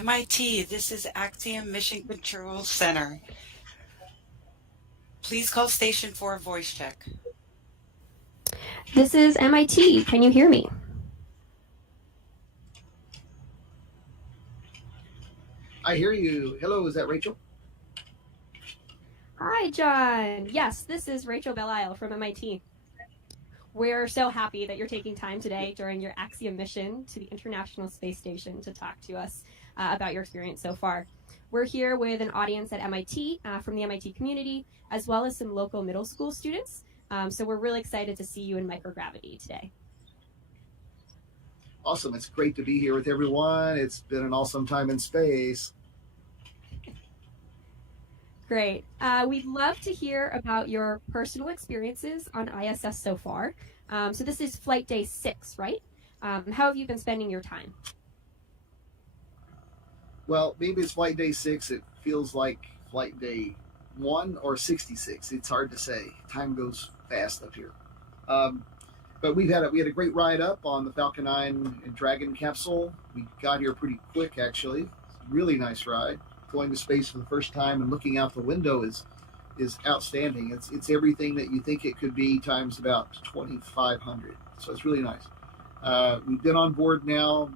MIT, this is Axiom Mission Control Center. Please call station for a voice check. This is MIT. Can you hear me? I hear you. Hello, is that Rachel? Hi, John. Yes, this is Rachel Belisle from MIT. We're so happy that you're taking time today during your Axiom mission to the International Space Station to talk to us about your experience so far. We're here with an audience at MIT from the MIT community, as well as some local middle school students. So we're really excited to see you in microgravity today. Awesome. It's great to be here with everyone. It's been an awesome time in space. Great. We'd love to hear about your personal experiences on ISS so far. So this is flight day 6, right? How have you been spending your time? Well, maybe it's flight day 6. It feels like flight day 1 or 66. It's hard to say. Time goes fast up here. But we had a great ride up on the Falcon 9 and Dragon capsule. We got here pretty quick, actually. Really nice ride. Going to space for the first time and looking out the window is outstanding. It's everything that you think it could be times about 2,500. So it's really nice. We've been on board now,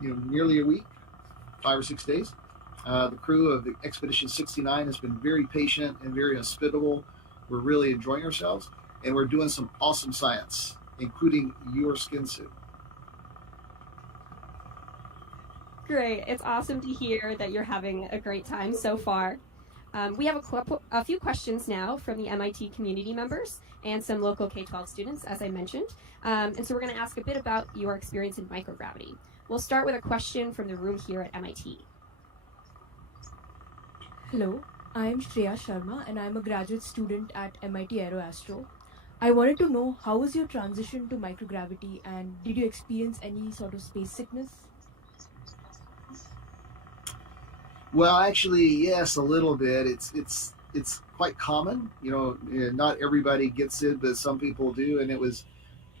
nearly a week, 5 or 6 days. The crew of the Expedition 69 has been very patient and very hospitable. We're really enjoying ourselves, and we're doing some awesome science, including your skin suit. Great. It's awesome to hear that you're having a great time so far. We have a few questions now from the MIT community members and some local K-12 students, as I mentioned. And so we're going to ask a bit about your experience in microgravity. We'll start with a question from the room here at MIT. Hello, I'm Shreya Sharma and I'm a graduate student at MIT AeroAstro. I wanted to know, how was your transition to microgravity and did you experience any sort of space sickness? Well, actually, yes, a little bit. It's quite common. Not everybody gets it, but some people do. And it was,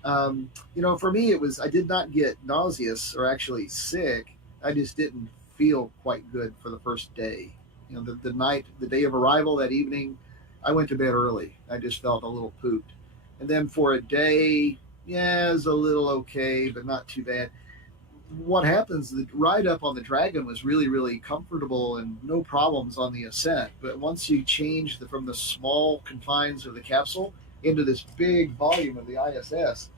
for me, I did not get nauseous or actually sick. I just didn't feel quite good for the first day. The day of arrival, that evening, I went to bed early. I just felt a little pooped. And then for a day, yeah, it was a little okay, but not too bad. What happens, the ride up on the Dragon was really, really comfortable and no problems on the ascent. But once you change from the small confines of the capsule into this big volume of the ISS,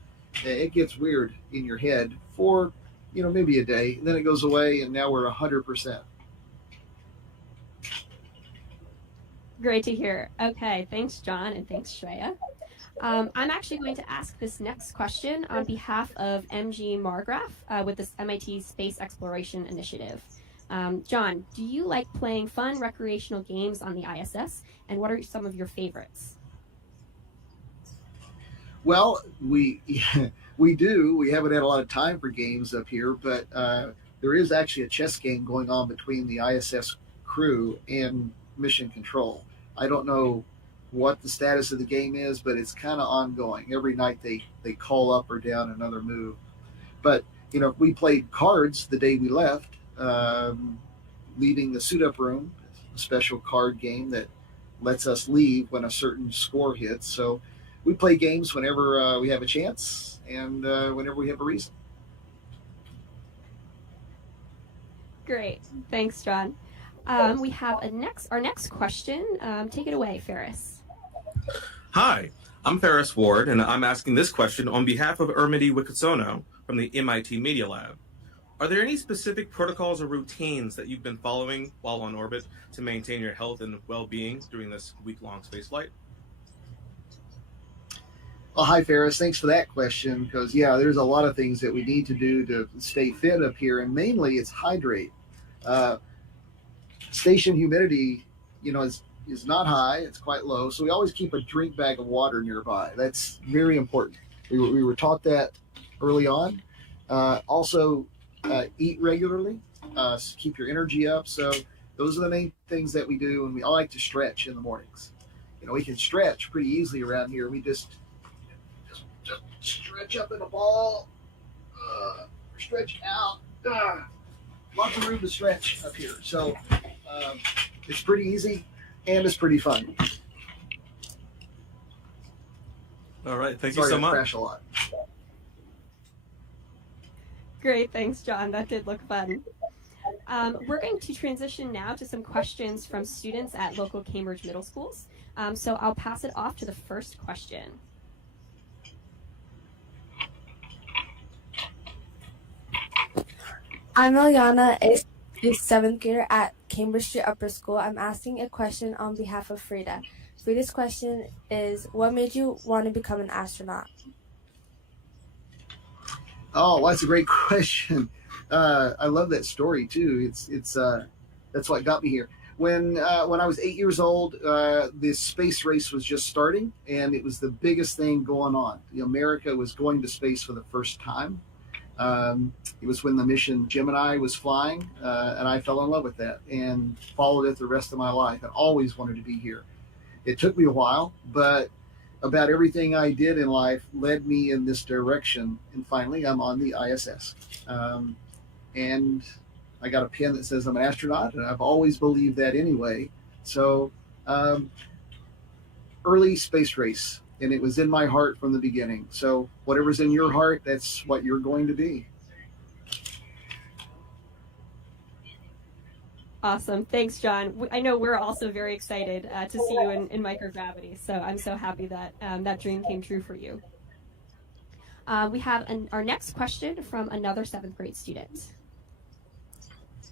it gets weird in your head for, maybe a day. And then it goes away, and now we're 100%. Great to hear. Okay, thanks, John, and thanks, Shreya. I'm actually going to ask this next question on behalf of MG Margraf with this MIT Space Exploration Initiative. John, do you like playing fun recreational games on the ISS, and what are some of your favorites? Well, we do. We haven't had a lot of time for games up here, but there is actually a chess game going on between the ISS crew and Mission Control. I don't know what the status of the game is, but it's kind of ongoing. Every night they call up or down another move. But we played cards the day we left, leaving the suit up room, a special card game that lets us leave when a certain score hits. So we play games whenever we have a chance and whenever we have a reason. Great, thanks, John. We have our next question. Take it away, Ferris. Hi, I'm Ferris Ward, and I'm asking this question on behalf of Ermity Wikitsono from the MIT Media Lab. Are there any specific protocols or routines that you've been following while on orbit to maintain your health and well-being during this week-long spaceflight? Well, hi, Ferris. Thanks for that question, because, there's a lot of things that we need to do to stay fit up here, and mainly it's hydrate. Station humidity, is not high. It's quite low. So we always keep a drink bag of water nearby. That's very important. We were taught that early on. Also, eat regularly. Keep your energy up. So those are the main things that we do. And we all like to stretch in the mornings. We can stretch pretty easily around here. We just stretch up in a ball, stretch out. lots of room to stretch up here. So it's pretty easy and it's pretty fun. All right, thank Sorry you so to much. crash a lot. Great, thanks, John. That did look fun. We're going to transition now to some questions from students at local Cambridge middle schools. So I'll pass it off to the first question. I'm Eliana, a seventh grader at Cambridge Street Upper School. I'm asking a question on behalf of Frida. Frida's question is, what made you want to become an astronaut? Oh, that's a great question. I love that story too. It's that's what got me here. When I was 8 years old, the space race was just starting, and it was the biggest thing going on. America was going to space for the first time. It was when the mission Gemini was flying, and I fell in love with that and followed it the rest of my life. I always wanted to be here. It took me a while, but about everything I did in life led me in this direction. And finally, I'm on the ISS. And I got a pin that says I'm an astronaut, and I've always believed that anyway. So early space race, and it was in my heart from the beginning. So whatever's in your heart, that's what you're going to be. Awesome. Thanks, John. I know we're also very excited to see you in microgravity, so I'm so happy that that dream came true for you. We have our next question from another seventh grade student.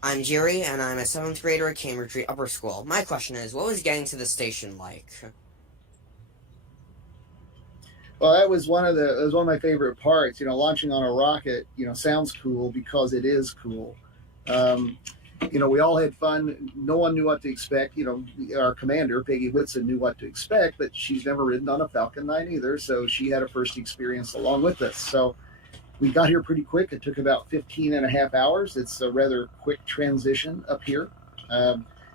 I'm Jerry, and I'm a seventh grader at Cambridge Street Upper School. My question is, what was getting to the station like? Well, that was one of my favorite parts. Launching on a rocket, sounds cool because it is cool. We all had fun. No one knew what to expect. Our commander, Peggy Whitson, knew what to expect, but she's never ridden on a Falcon 9 either, so she had a first experience along with us. So we got here pretty quick. It took about 15 and a half hours. It's a rather quick transition up here.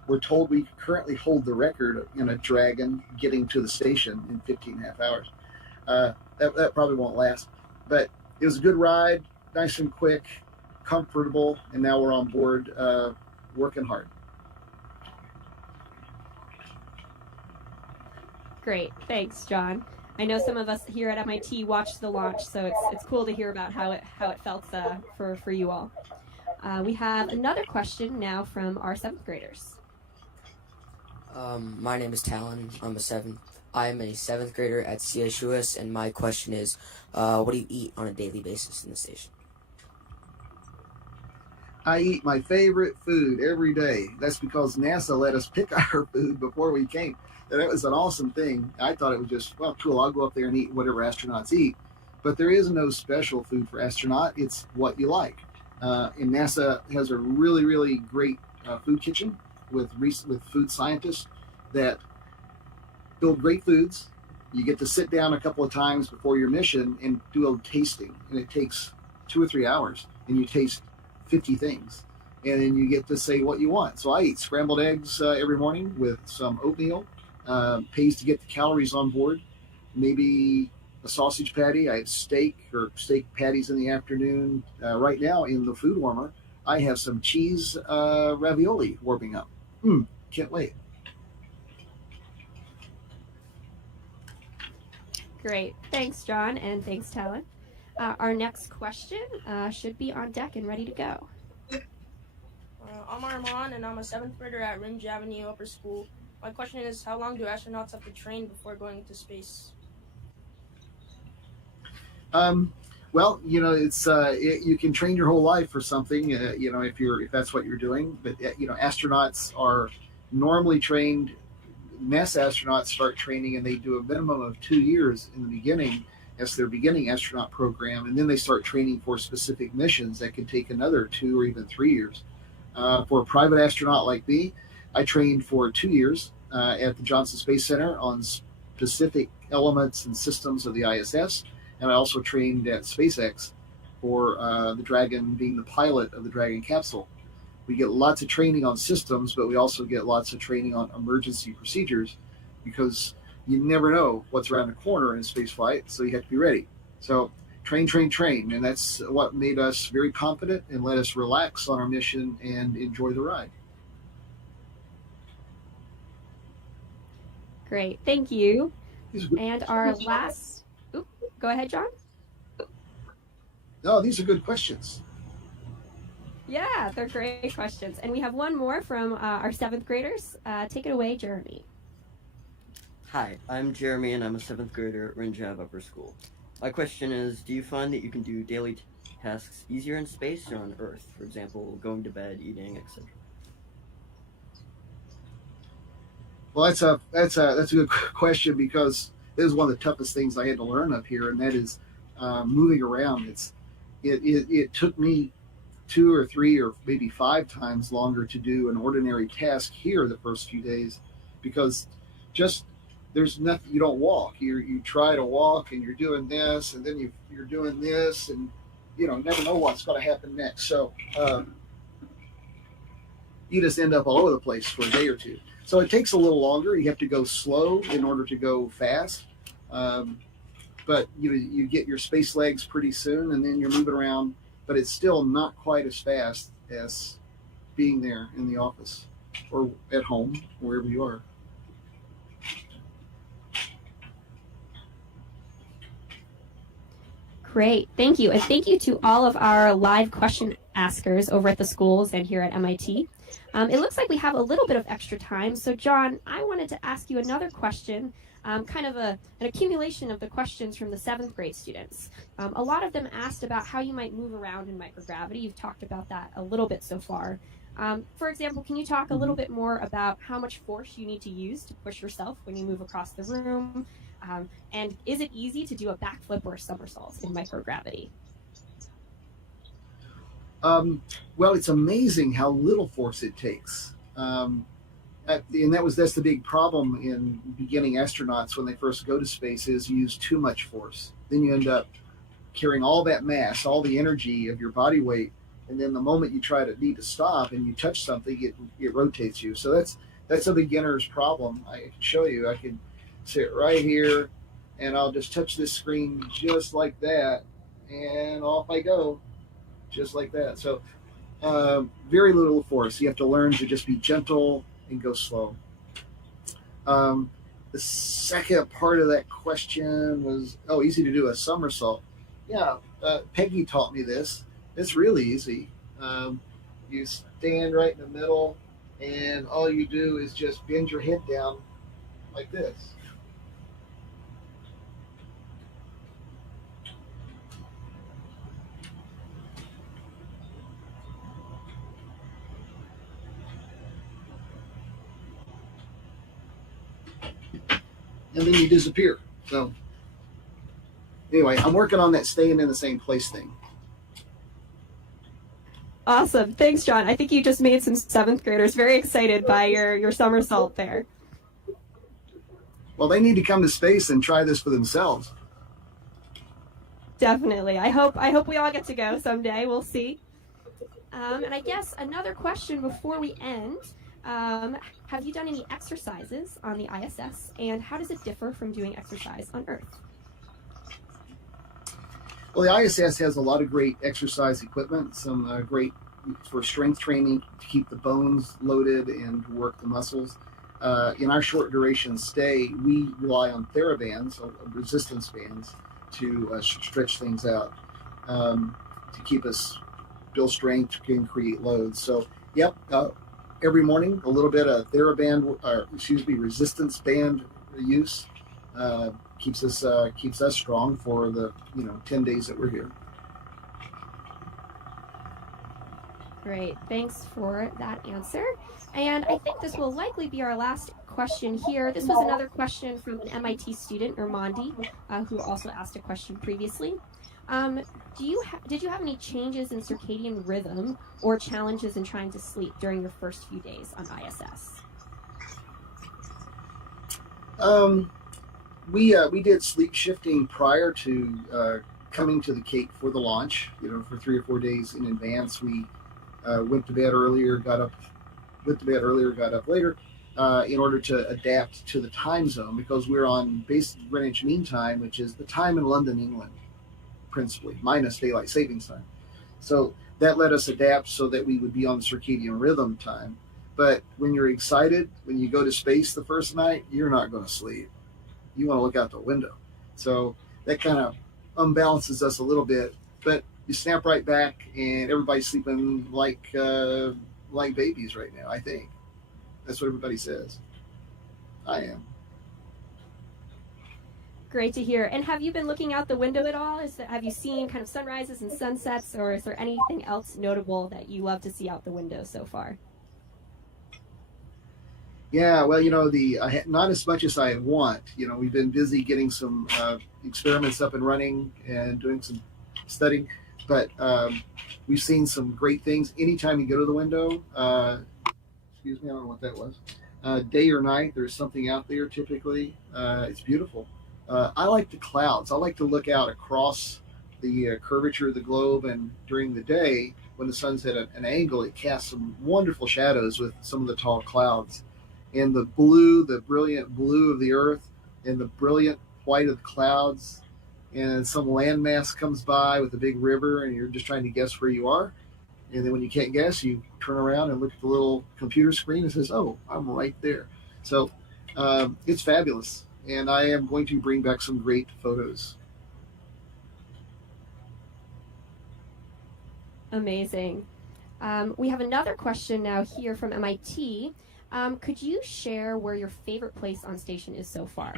We're told we currently hold the record in a Dragon getting to the station in 15 and a half hours. That probably won't last, but it was a good ride, nice and quick, comfortable, and now we're on board working hard. Great. Thanks, John. I know some of us here at MIT watched the launch, so it's cool to hear about how it felt for you all. We have another question now from our seventh graders. My name is Talon. I'm a seventh grader at CSUS, and my question is, what do you eat on a daily basis in the station? I eat my favorite food every day. That's because NASA let us pick our food before we came. And it was an awesome thing. I thought it was just, well, cool, I'll go up there and eat whatever astronauts eat. But there is no special food for astronaut. It's what you like. And NASA has a really, really great food kitchen with food scientists that build great foods. You get to sit down a couple of times before your mission and do a tasting. And it takes 2 or 3 hours. And you taste 50 things. And then you get to say what you want. So I eat scrambled eggs every morning with some oatmeal. Pays to get the calories on board. Maybe a sausage patty. I have steak patties in the afternoon. Right now in the food warmer, I have some cheese ravioli warming up. Can't wait. Great. Thanks, John, and thanks, Talon. Our next question should be on deck and ready to go. I'm Armand, and I'm a seventh grader at Ringe Avenue Upper School. My question is, how long do astronauts have to train before going into space? Well, it's you can train your whole life for something, if that's what you're doing. But astronauts are normally trained. NASA astronauts start training, and they do a minimum of 2 years in the beginning as their beginning astronaut program, and then they start training for specific missions that can take another 2 or even 3 years. For a private astronaut like me, I trained for 2 years at the Johnson Space Center on specific elements and systems of the ISS, and I also trained at SpaceX for the Dragon, being the pilot of the Dragon capsule. We get lots of training on systems, but we also get lots of training on emergency procedures, because you never know what's around the corner in a space flight, so you have to be ready. So train, train, train. And that's what made us very confident and let us relax on our mission and enjoy the ride. Great, thank you. These are good, And our last, go ahead, John. no, these are good questions. Yeah, they're great questions. And we have one more from our 7th graders. Take it away, Jeremy. Hi, I'm Jeremy and I'm a 7th grader at Ringe Ave Upper School. My question is, do you find that you can do daily tasks easier in space or on Earth? For example, going to bed, eating, etc. Well, that's a good question, because it is one of the toughest things I had to learn up here, and that is moving around. It took me 2 or 3 or maybe 5 times longer to do an ordinary task here the first few days, because just there's nothing. You don't walk. You try to walk, and you're doing this, and then you're doing this, and never know what's going to happen next. So you just end up all over the place for a day or two. So it takes a little longer. You have to go slow in order to go fast. But you get your space legs pretty soon, and then you're moving around. But it's still not quite as fast as being there in the office or at home, wherever you are. Great, thank you. And thank you to all of our live question askers over at the schools and here at MIT. It looks like we have a little bit of extra time. So John, I wanted to ask you another question, kind of an accumulation of the questions from the 7th grade students. A lot of them asked about how you might move around in microgravity. You've talked about that a little bit so far. For example, can you talk a little bit more about how much force you need to use to push yourself when you move across the room? And is it easy to do a backflip or a somersault in microgravity? Well, it's amazing how little force it takes. And that's the big problem in beginning astronauts when they first go to space, is you use too much force. Then you end up carrying all that mass, all the energy of your body weight, and then the moment you need to stop and you touch something, it rotates you. So that's a beginner's problem. I can show you. I can sit right here, and I'll just touch this screen just like that, and off I go, just like that. So very little force. You have to learn to just be gentle and go slow. The second part of that question was, easy to do a somersault. Yeah, Peggy taught me this. It's really easy. You stand right in the middle, and all you do is just bend your head down like this. And then you disappear. So anyway, I'm working on that staying in the same place thing. Awesome. Thanks, John. I think you just made some 7th graders very excited by your somersault there. Well, they need to come to space and try this for themselves. Definitely. I hope we all get to go someday. We'll see. And I guess another question before we end. Have you done any exercises on the ISS, and how does it differ from doing exercise on Earth? Well, the ISS has a lot of great exercise equipment, some great for strength training to keep the bones loaded and work the muscles. In our short duration stay, we rely on therabands, resistance bands, to stretch things out, to keep us build strength and create loads. So, yep, every morning a little bit of resistance band use. Keeps us strong for the 10 days that we're here. Great, thanks for that answer. And I think this will likely be our last question here. This was another question from an MIT student, Ermondi, who also asked a question previously. Did you have any changes in circadian rhythm or challenges in trying to sleep during your first few days on ISS? We did sleep shifting prior to coming to the Cape for the launch. For 3 or 4 days in advance, we went to bed earlier, got up later, in order to adapt to the time zone, because we're on basic Greenwich Mean Time, which is the time in London, England. principally, minus daylight savings time. So that let us adapt so that we would be on circadian rhythm time. But when you're excited, when you go to space the first night, you're not going to sleep. You want to look out the window. So that kind of unbalances us a little bit. But you snap right back, and everybody's sleeping like babies right now. I think that's what everybody says. I am. Great to hear. And have you been looking out the window at all? Have you seen kind of sunrises and sunsets, or is there anything else notable that you love to see out the window so far? Yeah, well, not as much as I want. We've been busy getting some experiments up and running and doing some studying, but we've seen some great things. Anytime you go to the window, excuse me, I don't know what that was. Day or night, there's something out there typically. It's beautiful. I like the clouds. I like to look out across the curvature of the globe, and during the day, when the sun's at an angle, it casts some wonderful shadows with some of the tall clouds. And the brilliant blue of the earth, and the brilliant white of the clouds, and some landmass comes by with a big river, and you're just trying to guess where you are. And then when you can't guess, you turn around and look at the little computer screen and says, "Oh, I'm right there." So it's fabulous, and I am going to bring back some great photos. Amazing. We have another question now here from MIT. Could you share where your favorite place on station is so far?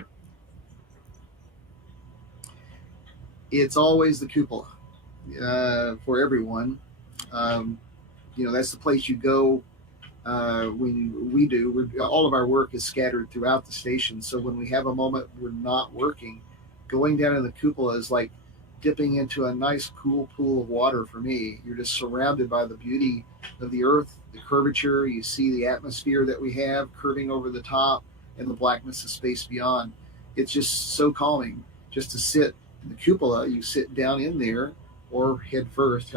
It's always the cupola for everyone. That's the place you go when we do. All of our work is scattered throughout the station. So when we have a moment we're not working, going down in the cupola is like dipping into a nice cool pool of water for me. You're just surrounded by the beauty of the earth, the curvature. You see the atmosphere that we have curving over the top, and the blackness of space beyond. It's just so calming just to sit in the cupola. You sit down in there or head first,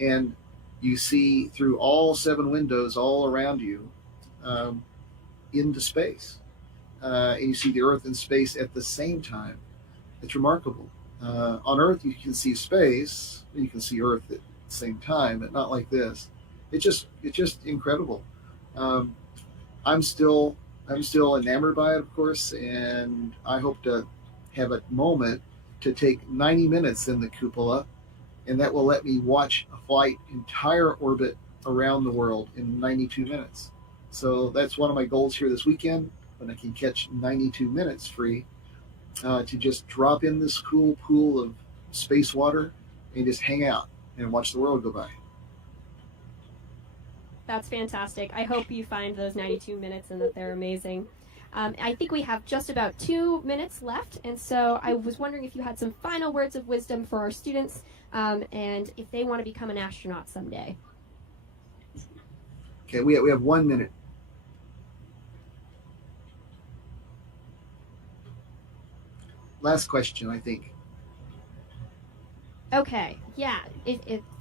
and you see through all 7 windows all around you into space. And you see the earth and space at the same time. It's remarkable. On Earth, you can see space, you can see Earth at the same time, but not like this. It's just incredible. I'm still enamored by it, of course, and I hope to have a moment to take 90 minutes in the cupola, and that will let me watch a flight entire orbit around the world in 92 minutes. So that's one of my goals here this weekend, when I can catch 92 minutes free. To just drop in this cool pool of space water and just hang out and watch the world go by. That's fantastic. I hope you find those 92 minutes and that they're amazing. I think we have just about 2 minutes left, and so I was wondering if you had some final words of wisdom for our students, and if they want to become an astronaut someday. Okay, we have 1 minute. Last question, I think. Okay, yeah.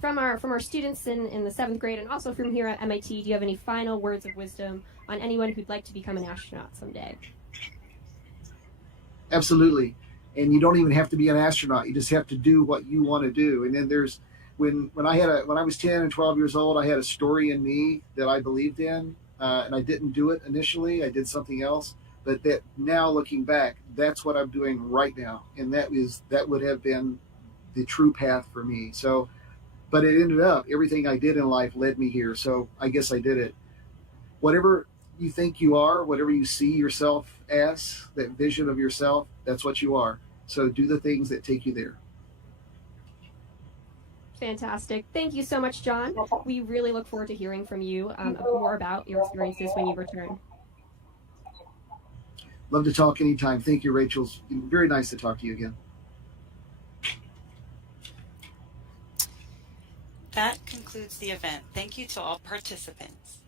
From our students in the 7th grade, and also from here at MIT, do you have any final words of wisdom on anyone who'd like to become an astronaut someday? Absolutely. And you don't even have to be an astronaut. You just have to do what you want to do. And then there's when I was 10 and 12 years old, I had a story in me that I believed in, and I didn't do it initially. I did something else. But that now, looking back, that's what I'm doing right now, and that would have been the true path for me. So, but it ended up, everything I did in life led me here. So I guess I did it. Whatever you think you are, whatever you see yourself as, that vision of yourself, that's what you are. So do the things that take you there. Fantastic. Thank you so much, John. We really look forward to hearing from you more about your experiences when you return. Love to talk anytime. Thank you, Rachel. It's very nice to talk to you again. That concludes the event. Thank you to all participants.